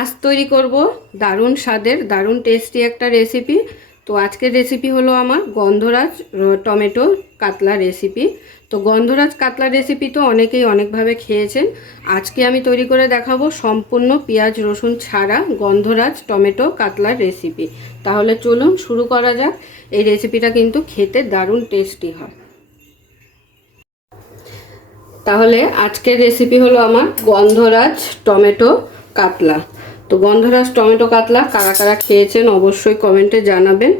আজ তৈরি করব দারুণ স্বাদের দারুণ টেস্টি একটা রেসিপি। তো আজকের রেসিপি হলো আমার গন্ধরাজ টমেটো কাতলা রেসিপি। তো গন্ধরাজ কাতলা রেসিপি তো অনেকেই অনেকভাবে খেয়েছেন। আজকে আমি তৈরি করে দেখাবো সম্পূর্ণ পেঁয়াজ রসুন ছাড়া গন্ধরাজ টমেটো কাতলার রেসিপি। তাহলে চলুন শুরু করা যাক। এই রেসিপিটা কিন্তু খেতে দারুণ টেস্টি হয়। তাহলে আজকের রেসিপি হলো আমার গন্ধরাজ টমেটো কাতলা। তো গন্ধরাজ টমেটো কাতলা কারা কারা খেয়েছেন অবশ্যই কমেন্টে জানাবেন।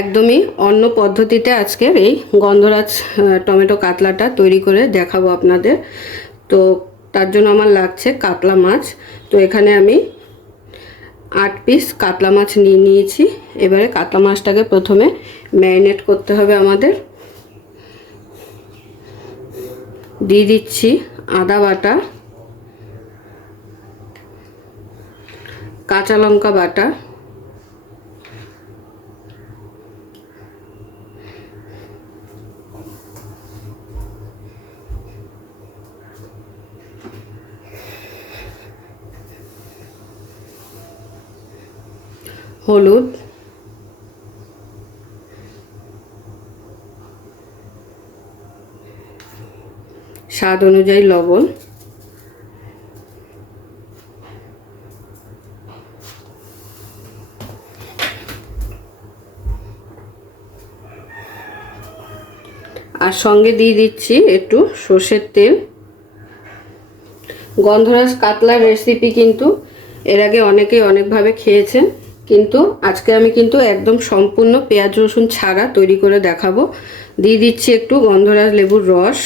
একদমই অন্য পদ্ধতিতে আজকের এই গন্ধরাজ টমেটো কাতলাটা তৈরি করে দেখাবো আপনাদের। তো তার জন্য আমার লাগছে কাতলা মাছ। তো এখানে আমি 8 পিস কাতলা মাছ নিয়েছি। এবারে কাতলা মাছটাকে প্রথমে ম্যারিনেট করতে হবে আমাদের। দিয়ে দিচ্ছি আদা বাটা, কাঁচা লঙ্কা বাটা, হলুদ, স্বাদ অনুযায়ী লবণ, আর সঙ্গে দিয়ে দিচ্ছি একটু সর্ষের তেল। গন্ধরাজ কাতলার রেসিপি কিন্তু এর আগে অনেকেই অনেকভাবে খেয়েছেন, কিন্তু আজকে আমি কিন্তু একদম সম্পূর্ণ পেঁয়াজ রসুন ছাড়া তৈরি করে দেখাবো। দিয়ে দিচ্ছি একটু গন্ধরাজ লেবুর রস,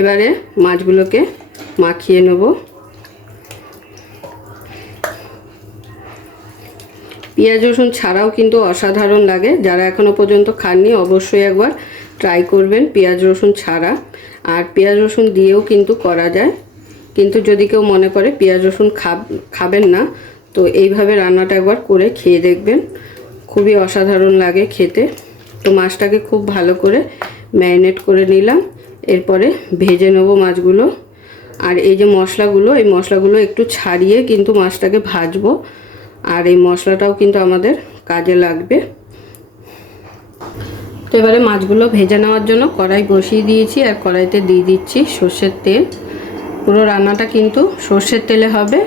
এবারে মাছগুলোকে মাখিয়ে নেব। পেঁয়াজ রসুন ছাড়াও কিন্তু অসাধারণ লাগে। যারা এখনো পর্যন্ত খাননি অবশ্যই একবার ট্রাই করবেন পেঁয়াজ রসুন ছাড়া। আর পেঁয়াজ রসুন দিয়েও কিন্তু করা যায়, কিন্তু যদি কেউ মনে করে পেঁয়াজ রসুন খাবেন না, তো এইভাবে রান্নাটা একবার করে খেয়ে দেখবেন, খুবই অসাধারণ লাগে খেতে। তো মাছটাকে খুব ভালো করে ম্যারিনেট করে নিলাম। এরপরে ভেজে নেব মাছগুলো। আর এই যে মশলাগুলো, এই মশলাগুলো একটু ছাড়িয়ে কিন্তু মাছটাকে ভাজবো। আর এই মশলাটাও কিন্তু আমাদের কাজে লাগবে। তো এবারে মাছগুলো ভেজে নেওয়ার জন্য কড়াই বসিয়ে দিয়েছি, আর কড়াইতে দিয়ে দিচ্ছি সর্ষের তেল। পুরো রান্নাটা কিন্তু সর্ষের তেলে হবে।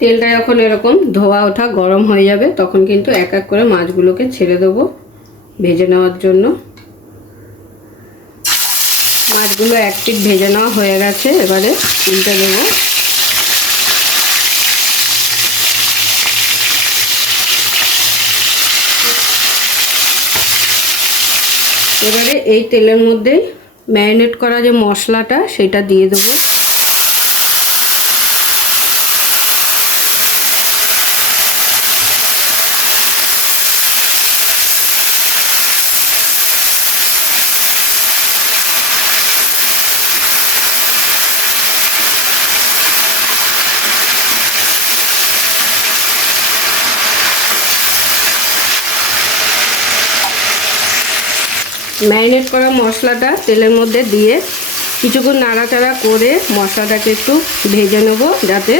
তেলটা যখন এরকম ধোয়া ওঠা গরম হয়ে যাবে, তখন কিন্তু এক এক করে মাছগুলোকে ছেড়ে দেবো ভেজে নেওয়ার জন্য। মাছগুলো এক পিঠ ভেজে নেওয়া হয়ে গেছে, এবারে উল্টে দেবো। এবারে এই তেলের মধ্যে ম্যারিনেট করা যে মশলাটা সেটা দিয়ে দেবো। ম্যারিনেট করা মশলাটা তেলের মধ্যে দিয়ে কিছুক্ষণ নাড়াচাড়া করে মশলাটাকে একটু ভেজে নেব, যাতে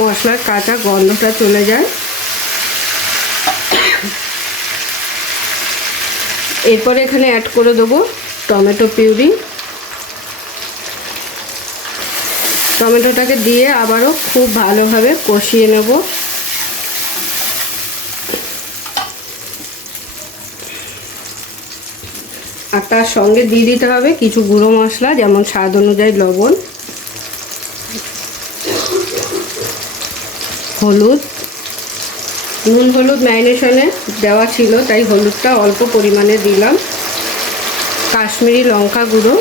মশলার কাঁচা গন্ধটা চলে যায়। এরপরে এখানে অ্যাড করে দেবো টমেটো পিউরি। টমেটোটাকে দিয়ে আবারও খুব ভালোভাবে কষিয়ে নেব। আর তার সঙ্গে দিয়ে দিতে হবে কিছু গুঁড়ো মশলা, যেমন স্বাদ অনুযায়ী লবণ, হলুদ। নুন হলুদ ম্যারিনেশনে দেওয়া ছিল, তাই হলুদটা অল্প পরিমাণে দিলাম। কাশ্মীরি লঙ্কা গুঁড়ো,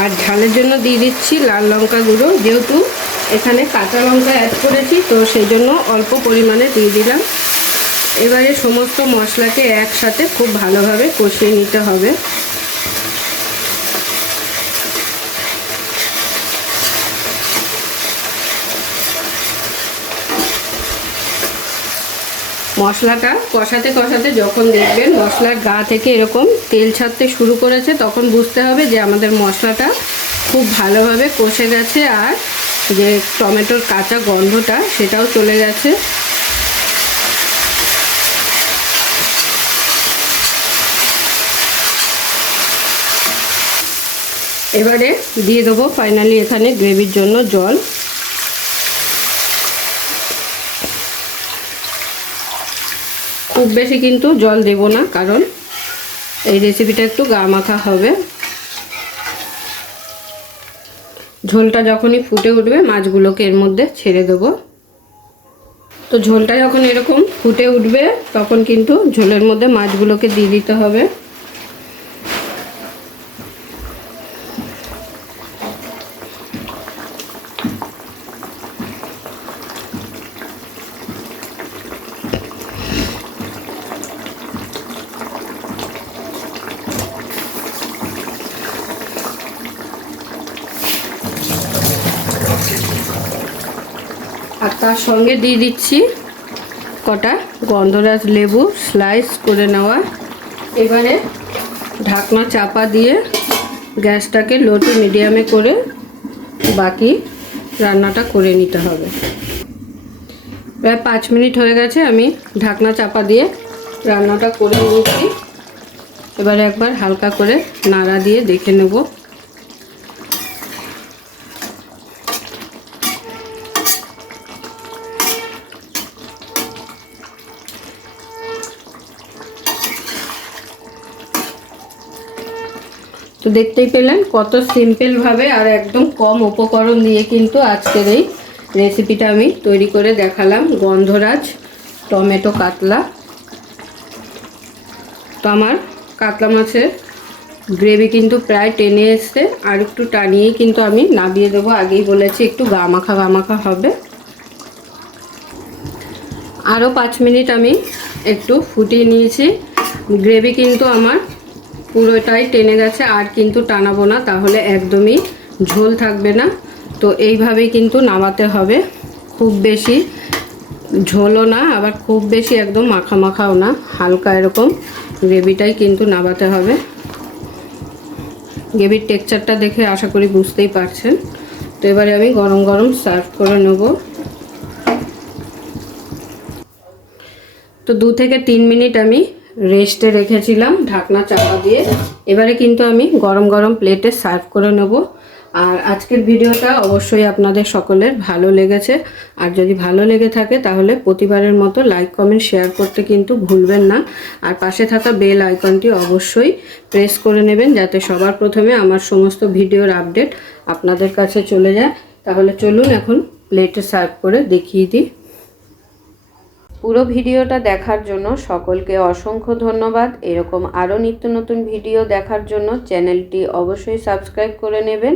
আর ঝালের জন্য দিয়ে দিচ্ছি লাল লঙ্কা গুঁড়ো, যেহেতু এখানে কাঁচা লঙ্কা অ্যাড করেছি তো সেই জন্য অল্প পরিমাণে দিয়ে দিলাম। এবারে সমস্ত মশলাকে একসাথে খুব ভালোভাবে কষিয়ে নিতে হবে। মশলাটা কষাতে কষাতে যখন দেখবেন মশলার গা থেকে এরকম তেল ছাড়তে শুরু করেছে, তখন বুঝতে হবে যে আমাদের মশলাটা খুব ভালোভাবে কষে গেছে আর যে টমেটোর কাঁচা গন্ধটা সেটাও চলে গেছে। এবারে দিয়ে দেবো ফাইনালি এখানে গ্রেভির জন্য জল। খুব বেশি কিন্তু জল দেব না, কারণ এই রেসিপিটা একটু গা মাখা হবে। ঝোলটা যখনই ফুটে উঠবে মাছগুলোকে এর মধ্যে ছেড়ে দেবো। তো ঝোলটা যখন এরকম ফুটে উঠবে তখন কিন্তু ঝোলের মধ্যে মাছগুলোকে দিয়ে দিতে হবে। আর তার সঙ্গে দিয়ে দিচ্ছি কটা গন্ধরাজ লেবু স্লাইস করে নেওয়া। এবারে ঢাকনা চাপা দিয়ে গ্যাসটাকে লো টু মিডিয়ামে করে বাকি রান্নাটা করে নিতে হবে। প্রায় 5 মিনিট হয়ে গেছে, আমি ঢাকনা চাপা দিয়ে রান্নাটা করে নিয়েছি। এবারে একবার হালকা করে নাড়া দিয়ে দেখে নেব। তো দেখতেই পেলেন কত সিম্পলভাবে আর একদম কম উপকরণ দিয়ে কিন্তু আজকের এই রেসিপিটা আমি তৈরি করে দেখালাম, গন্ধরাজ টমেটো কাতলা। তো আমার কাতলা মাছের গ্রেভি কিন্তু প্রায় টেনে এসছে, আর একটু টানিয়েই কিন্তু আমি নামিয়ে দেবো। আগেই বলেছি একটু গা মাখা হবে। আরও 5 মিনিট আমি একটু ফুটিয়ে নিয়েছি। গ্রেভি কিন্তু আমার পুরোটাই টেনে গেছে, আর কিন্তু টানাবো না, তাহলে একদমই ঝোল থাকবে না। তো এইভাবেই কিন্তু নামাতে হবে, খুব বেশি ঝোলও না আবার খুব বেশি একদম মাখাও না, হালকা এরকম গ্রেভিটাই কিন্তু নামাতে হবে। গ্রেভির টেক্সচারটা দেখে আশা করি বুঝতেই পারছেন। তো এবারে আমি গরম গরম সার্ভ করে নেব। তো 2 থেকে 3 মিনিট আমি রেস্টে রেখেছিলাম ঢাকনা চাপা দিয়ে। এবারে কিন্তু আমি গরম গরম প্লেটে সার্ভ করে নেব। আর আজকের ভিডিওটা অবশ্যই আপনাদের সকলের ভালো লেগেছে, আর যদি ভালো লেগে থাকে তাহলে প্রতিবারের মতো লাইক কমেন্ট শেয়ার করতে কিন্তু ভুলবেন না। আর পাশে থাকা বেল আইকনটি অবশ্যই প্রেস করে নেবেন, যাতে সবার প্রথমে আমার সমস্ত ভিডিওর আপডেট আপনাদের কাছে চলে যায়। তাহলে চলুন এখন প্লেটে সার্ভ করে দেখিয়ে দিই। পুরো ভিডিওটা দেখার জন্য সকলকে অসংখ্য ধন্যবাদ। এরকম আরও নিত্য নতুন ভিডিও দেখার জন্য চ্যানেলটি অবশ্যই সাবস্ক্রাইব করে নেবেন,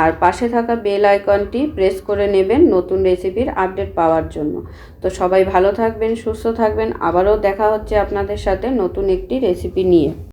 আর পাশে থাকা বেল আইকনটি প্রেস করে নেবেন নতুন রেসিপির আপডেট পাওয়ার জন্য। তো সবাই ভালো থাকবেন, সুস্থ থাকবেন। আবারও দেখা হচ্ছে আপনাদের সাথে নতুন একটি রেসিপি নিয়ে।